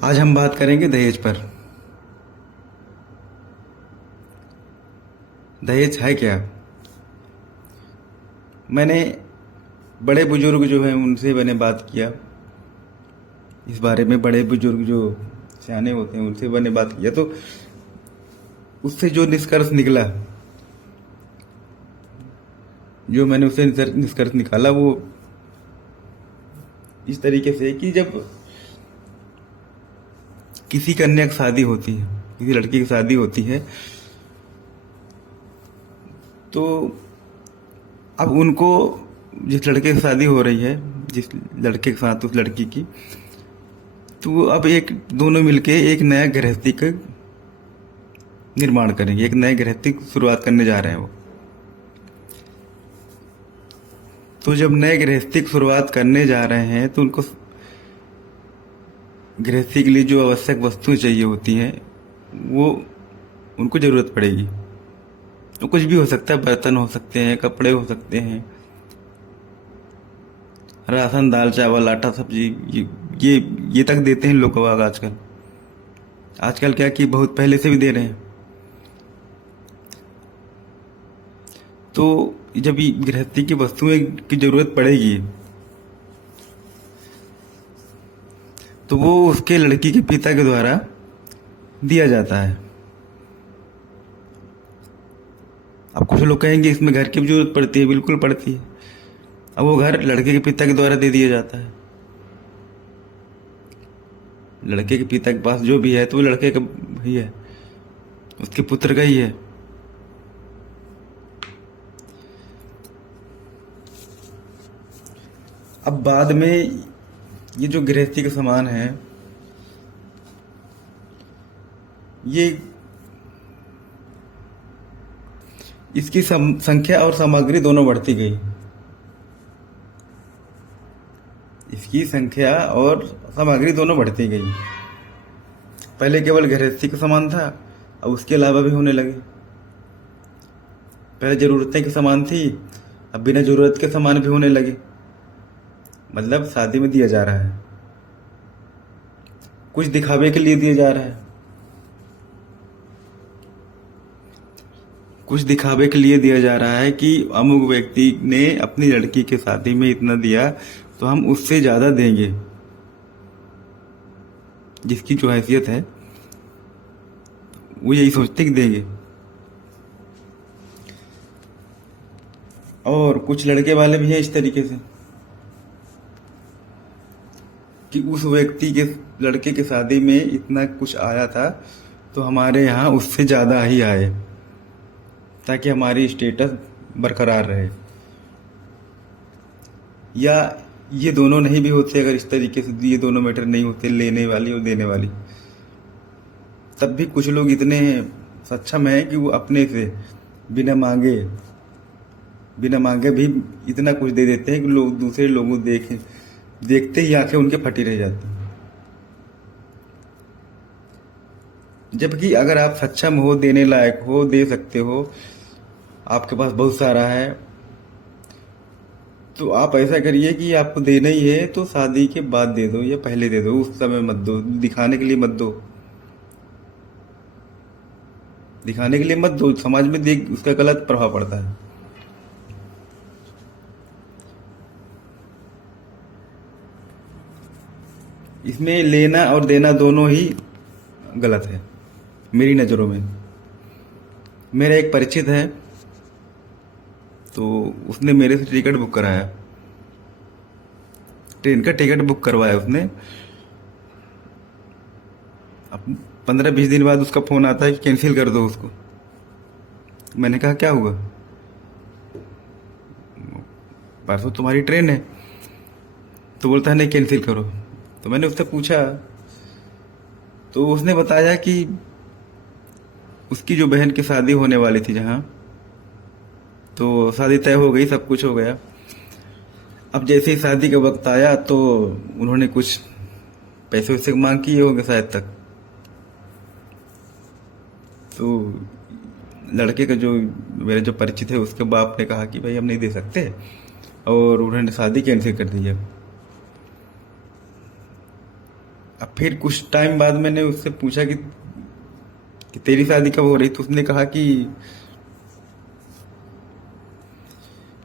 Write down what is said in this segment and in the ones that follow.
आज हम बात करेंगे दहेज पर। दहेज है क्या? मैंने बड़े बुजुर्ग जो हैं उनसे मैंने बात किया इस बारे में। बड़े बुजुर्ग जो सियाने होते हैं उनसे मैंने बात किया, तो उससे जो निष्कर्ष निकला, जो मैंने उससे निष्कर्ष निकाला, वो इस तरीके से कि जब किसी कन्या की शादी होती है, किसी लड़की की शादी होती है, तो अब उनको जिस लड़के की शादी हो रही है, जिस लड़के के साथ उस लड़की की, तो अब एक दोनों मिलके एक नया गृहस्थी का निर्माण करेंगे, एक नए गृहस्थी की शुरुआत करने जा रहे हैं वो। तो जब नए गृहस्थी की शुरुआत करने जा रहे हैं तो उनको गृहस्थी के लिए जो आवश्यक वस्तुएं चाहिए होती हैं वो उनको ज़रूरत पड़ेगी। तो कुछ भी हो सकता है, बर्तन हो सकते हैं, कपड़े हो सकते हैं, राशन, दाल, चावल, आटा, सब्जी, ये ये तक देते हैं लोग आजकल। आजकल क्या कि बहुत पहले से भी दे रहे हैं। तो जब ये गृहस्थी की वस्तुएं की जरूरत पड़ेगी तो वो उसके लड़की के पिता के द्वारा दिया जाता है। अब कुछ लोग कहेंगे इसमें घर की भी जरूरत पड़ती है। बिल्कुल पड़ती है। अब वो घर लड़के के पिता के द्वारा दे दिया जाता है। लड़के के पिता के पास जो भी है तो वो लड़के का ही है, उसके पुत्र का ही है। अब बाद में ये जो गृहस्थी का सामान है, ये इसकी संख्या और सामग्री दोनों बढ़ती गई। इसकी संख्या और सामग्री दोनों बढ़ती गई। पहले केवल गृहस्थी का सामान था, अब उसके अलावा भी होने लगे। पहले जरूरतें के सामान थी, अब बिना जरूरत के सामान भी होने लगे। मतलब शादी में दिया जा रहा है, कुछ दिखावे के लिए दिया जा रहा है, कुछ दिखावे के लिए दिया जा रहा है कि अमुक व्यक्ति ने अपनी लड़की की शादी में इतना दिया तो हम उससे ज्यादा देंगे। जिसकी जो हैसियत है वो यही सोचते कि देंगे। और कुछ लड़के वाले भी हैं इस तरीके से कि उस व्यक्ति के लड़के की शादी में इतना कुछ आया था तो हमारे यहाँ उससे ज्यादा ही आए, ताकि हमारी स्टेटस बरकरार रहे। या ये दोनों नहीं भी होते, अगर इस तरीके से ये दोनों मैटर नहीं होते, लेने वाली और देने वाली, तब भी कुछ लोग इतने सक्षम हैं कि वो अपने से बिना मांगे भी इतना कुछ दे देते हैं कि लोग दूसरे लोगों देखते ही आंखें उनके फटी रह जाती हैं। जबकि अगर आप सक्षम हो, देने लायक हो, दे सकते हो, आपके पास बहुत सारा है, तो आप ऐसा करिए कि आपको देना ही है तो शादी के बाद दे दो या पहले दे दो। उस समय मत दो, दिखाने के लिए मत दो। दिखाने के लिए मत दो, समाज में देख उसका गलत प्रभाव पड़ता है। इसमें लेना और देना दोनों ही गलत है मेरी नज़रों में। मेरा एक परिचित है, तो उसने मेरे से टिकट बुक कराया, ट्रेन का टिकट बुक करवाया उसने। अब 15-20 दिन बाद उसका फोन आता है कि कैंसिल कर दो उसको। मैंने कहा क्या हुआ? परसों तुम्हारी ट्रेन है। तो बोलता है नहीं, कैंसिल करो। तो मैंने उससे पूछा, तो उसने बताया कि उसकी जो बहन की शादी होने वाली थी जहाँ, तो शादी तय हो गई, सब कुछ हो गया। अब जैसे ही शादी का वक्त आया तो उन्होंने कुछ पैसे वैसे मांग किए होंगे शायद तक। तो लड़के का जो मेरे जो परिचित है उसके बाप ने कहा कि भाई हम नहीं दे सकते, और उन्होंने शादी कैंसिल कर दी है। अब फिर कुछ टाइम बाद मैंने उससे पूछा कि तेरी शादी कब हो रही, तो उसने कहा कि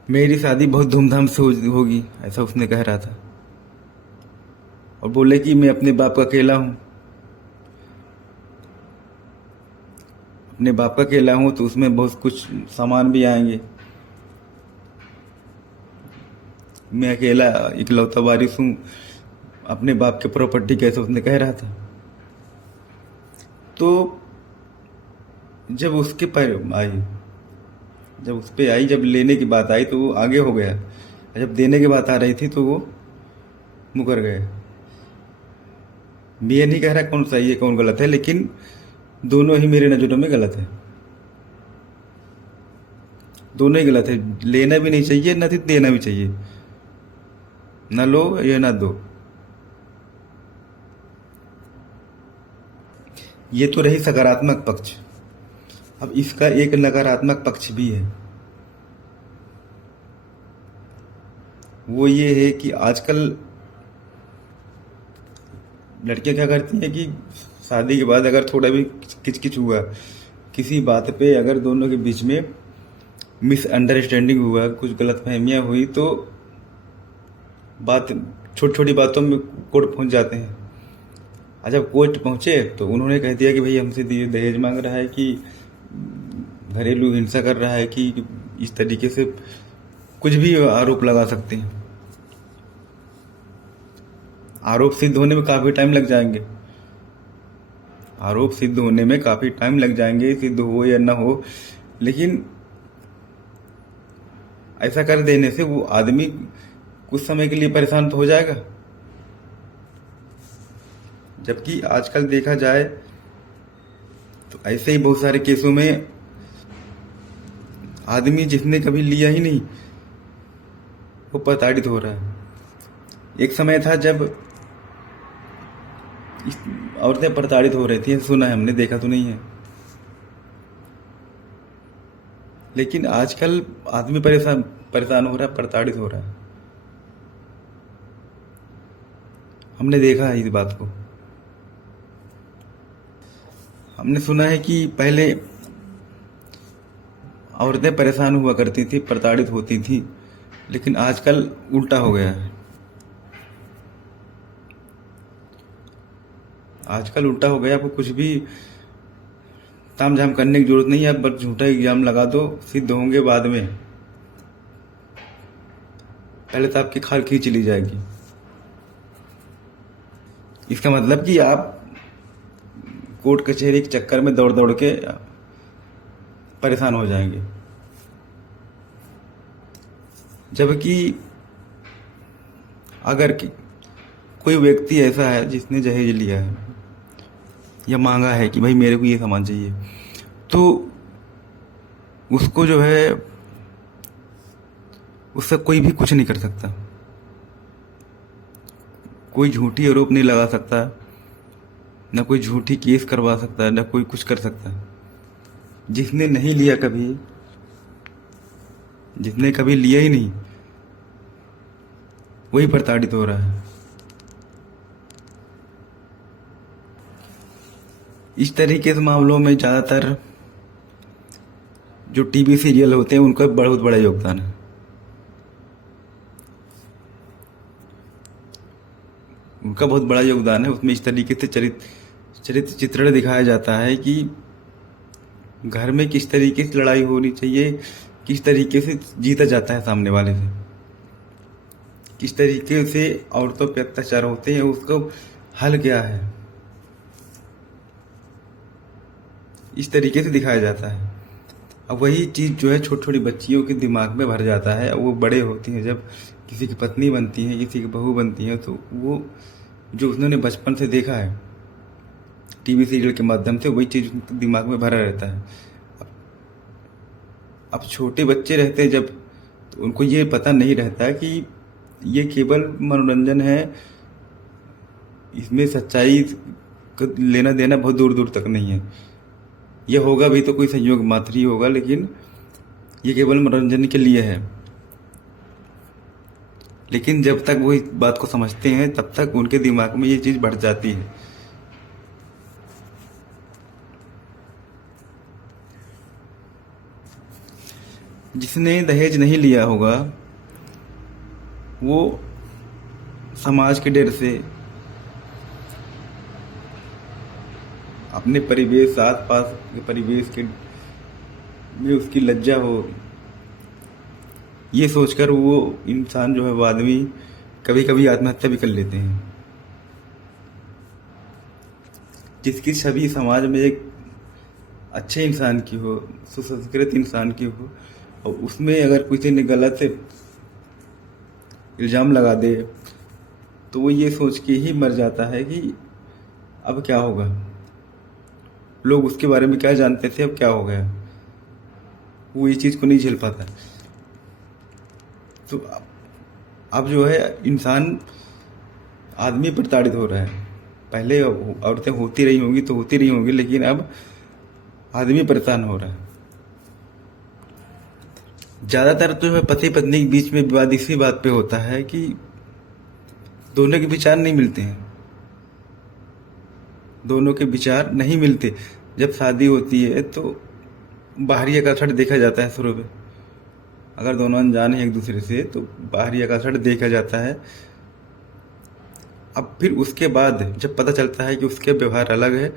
मेरी शादी बहुत धूमधाम से होगी, ऐसा उसने कह रहा था। और बोले कि मैं अपने बाप का अकेला हूँ, अपने बाप का अकेला हूँ तो उसमें बहुत कुछ सामान भी आएंगे, मैं अकेला इकलौता वारिस हूँ, अपने बाप के प्रॉपर्टी कैसे, उसने कह रहा था। तो जब उसके पर आई, जब उस पे आई, जब लेने की बात आई तो वो आगे हो गया, जब देने की बात आ रही थी तो वो मुकर गए। मैं ये नहीं कह रहा कौन सही है कौन गलत है, लेकिन दोनों ही मेरे नज़रों में गलत है, दोनों ही गलत है। लेना भी नहीं चाहिए, ना तो देना भी चाहिए, ना लो या ना दो। ये तो रही सकारात्मक पक्ष। अब इसका एक नकारात्मक पक्ष भी है। वो ये है कि आजकल लड़कियां क्या करती हैं कि शादी के बाद अगर थोड़ा भी किचकिच हुआ किसी बात पे, अगर दोनों के बीच में मिसअंडरस्टैंडिंग हुआ, कुछ गलतफहमियां हुई, तो बात छोटी छोटी बातों में कोर्ट पहुंच जाते हैं। और जब कोर्ट पहुंचे तो उन्होंने कह दिया कि भाई हमसे दहेज मांग रहा है, कि घरेलू हिंसा कर रहा है, कि इस तरीके से कुछ भी आरोप लगा सकते हैं। आरोप सिद्ध होने में काफी टाइम लग जाएंगे, आरोप सिद्ध होने में काफी टाइम लग जाएंगे, सिद्ध हो या ना हो, लेकिन ऐसा कर देने से वो आदमी कुछ समय के लिए परेशान तो हो जाएगा। जबकि आजकल देखा जाए तो ऐसे ही बहुत सारे केसों में आदमी जिसने कभी लिया ही नहीं वो प्रताड़ित हो रहा है। एक समय था जब औरतें प्रताड़ित हो रही थी, सुना है हमने, देखा तो नहीं है, लेकिन आजकल आदमी परेशान परेशान हो रहा है, प्रताड़ित हो रहा है। हमने देखा है इस बात को। हमने सुना है कि पहले औरतें परेशान हुआ करती थी, प्रताड़ित होती थी, लेकिन आजकल उल्टा हो गया है। आजकल उल्टा हो गया, आपको कुछ भी तामझाम करने की जरूरत नहीं है, आप बस झूठा इल्जाम लगा दो, सिद्ध होंगे बाद में, पहले तो आपकी खाल खींच ली जाएगी। इसका मतलब कि आप कोर्ट कचहरी के चक्कर में दौड़ दौड़ के परेशान हो जाएंगे। जबकि अगर कोई व्यक्ति ऐसा है जिसने जहेज लिया है या मांगा है कि भाई मेरे को ये सामान चाहिए, तो उसको जो है उससे कोई भी कुछ नहीं कर सकता, कोई झूठी आरोप नहीं लगा सकता, ना कोई झूठी केस करवा सकता है, ना कोई कुछ कर सकता है। जिसने नहीं लिया कभी, जिसने कभी लिया ही नहीं, वही प्रताड़ित हो रहा है। इस तरीके से मामलों में ज़्यादातर जो टीवी सीरियल होते हैं उनका बहुत बड़ा योगदान है। उनका बहुत बड़ा योगदान है। उसमें इस तरीके से चरित्र चित्रण दिखाया जाता है कि घर में किस तरीके से लड़ाई होनी चाहिए, किस तरीके से जीता जाता है सामने वाले से, किस तरीके से औरतों पे अत्याचार होते हैं, उसका हल क्या है, इस तरीके से दिखाया जाता है। अब वही चीज़ जो है छोटी छोटी बच्चियों के दिमाग में भर जाता है। वो बड़े होती हैं, जब किसी की पत्नी बनती हैं, किसी की बहू बनती हैं, तो वो जो उन्होंने बचपन से देखा है टीवी सीरियल के माध्यम से, वही चीज़ उनके दिमाग में भरा रहता है। अब छोटे बच्चे रहते हैं जब, तो उनको ये पता नहीं रहता कि ये केवल मनोरंजन है, इसमें सच्चाई का लेना देना बहुत दूर दूर तक नहीं है। यह होगा भी तो कोई संयोग मात्र ही होगा, लेकिन ये केवल मनोरंजन के लिए है। लेकिन जब तक वो इस बात को समझते हैं तब तक उनके दिमाग में ये चीज़ बढ़ जाती है। जिसने दहेज नहीं लिया होगा वो समाज के डर से, अपने परिवेश, आस पास के परिवेश के में उसकी लज्जा हो, ये सोचकर वो इंसान जो है, वो आदमी कभी कभी आत्महत्या भी कर लेते हैं। जिसकी छवि समाज में एक अच्छे इंसान की हो, सुसंस्कृत इंसान की हो, और उसमें अगर किसी ने गलत इल्ज़ाम लगा दे तो वो ये सोच के ही मर जाता है कि अब क्या होगा, लोग उसके बारे में क्या जानते थे, अब क्या हो गया। वो ये चीज़ को नहीं झेल पाता। तो अब जो है इंसान, आदमी प्रताड़ित हो रहा है। पहले औरतें होती रही होंगी तो होती रही होंगी, लेकिन अब आदमी परेशान हो रहा है। ज़्यादातर तो है पति पत्नी के बीच में विवाद इसी बात पे होता है कि दोनों के विचार नहीं मिलते हैं। दोनों के विचार नहीं मिलते। जब शादी होती है तो बाहरी आकर्षण देखा जाता है शुरू में। अगर दोनों अनजान हैं एक दूसरे से तो बाहरी आकर्षण देखा जाता है। अब फिर उसके बाद जब पता चलता है कि उसके व्यवहार अलग है,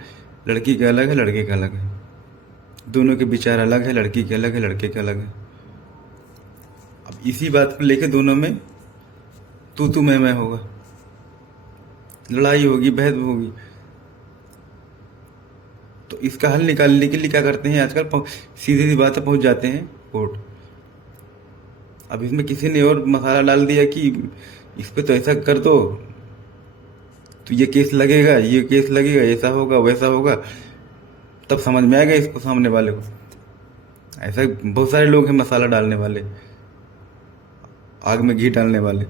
लड़की के अलग है, लड़के का अलग है, दोनों के विचार अलग है, लड़की के अलग है, लड़के के अलग है। अब इसी बात को लेकर दोनों में तू मैं होगा, लड़ाई होगी, बहस होगी। तो इसका हल निकालने के लिए क्या करते हैं आजकल, सीधी सी बात है, पहुंच जाते हैं कोर्ट। अब इसमें किसी ने और मसाला डाल दिया कि इस पे तो ऐसा कर दो तो ये केस लगेगा, ये केस लगेगा, ऐसा होगा, वैसा होगा। तब समझ में आएगा इसको, सामने वाले को। ऐसा बहुत सारे लोग हैं मसाला डालने वाले, आग में घी डालने वाले।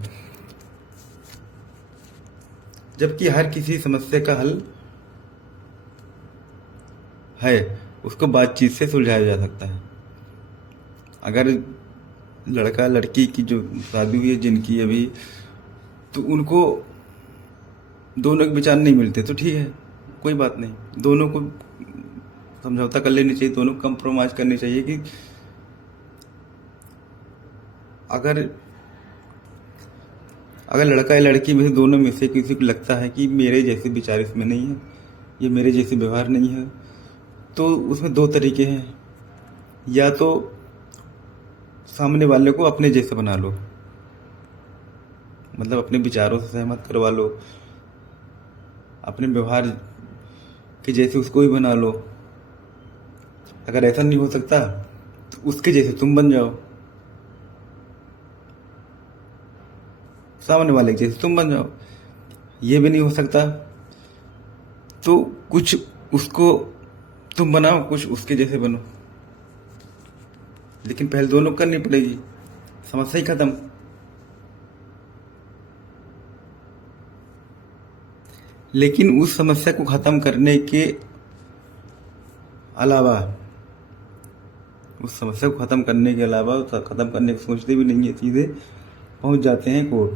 जबकि हर किसी समस्या का हल है, उसको बातचीत से सुलझाया जा सकता है। अगर लड़का लड़की की जो शादी हुई है जिनकी अभी, तो उनको दोनों के विचार नहीं मिलते तो ठीक है, कोई बात नहीं, दोनों को समझौता कर लेनी चाहिए, दोनों को कंप्रोमाइज करनी चाहिए कि अगर लड़का या लड़की में से दोनों में से किसी को लगता है कि मेरे जैसे विचार इसमें नहीं है, ये मेरे जैसे व्यवहार नहीं है, तो उसमें दो तरीके हैं। या तो सामने वाले को अपने जैसे बना लो, मतलब अपने विचारों से सहमत करवा लो, अपने व्यवहार के जैसे उसको ही बना लो। अगर ऐसा नहीं हो सकता तो उसके जैसे तुम बन जाओ, सामने वाले के जैसे तुम बन जाओ। ये भी नहीं हो सकता तो कुछ उसको तुम बनाओ, कुछ उसके जैसे बनो। लेकिन पहले दोनों करनी पड़ेगी, समस्या ही खत्म। लेकिन उस समस्या को खत्म करने के अलावा, खत्म करने को सोचते भी नहीं है, सीधे पहुंच जाते हैं कोर्ट।